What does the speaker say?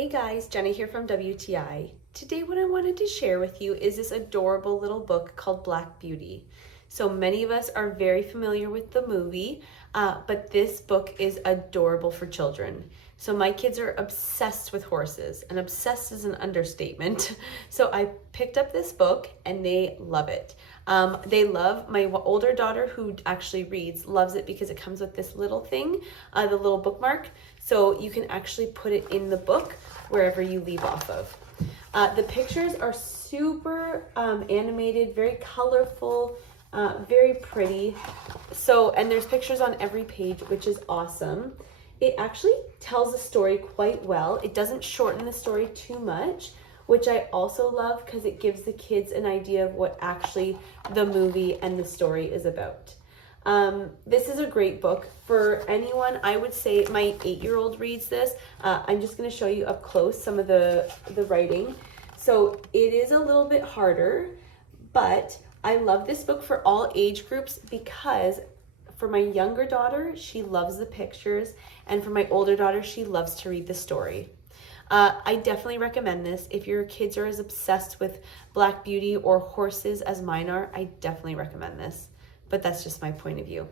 Hey guys, Jenna here from WTI. Today what I wanted to share with you is this adorable little book called Blak Beauty. So many of us are very familiar with the movie, but this book is adorable for children. So my kids are obsessed with horses, and obsessed is an understatement. So I picked up this book and they love it. They love, my older daughter who actually reads, loves it because it comes with this little thing, the little bookmark. So you can actually put it in the book wherever you leave off of. The pictures are super animated, very colorful, very pretty. So, and there's pictures on every page, which is awesome. It actually tells the story quite well. It doesn't shorten the story too much, which I also love because it gives the kids an idea of what actually the movie and the story is about. This is a great book for anyone. I would say my 8-year-old reads this. I'm just going to show you up close some of the writing. So it is a little bit harder, but I love this book for all age groups because for my younger daughter, she loves the pictures, and for my older daughter, she loves to read the story. I definitely recommend this. If your kids are as obsessed with Blak Beauty or horses as mine are, I definitely recommend this. But that's just my point of view.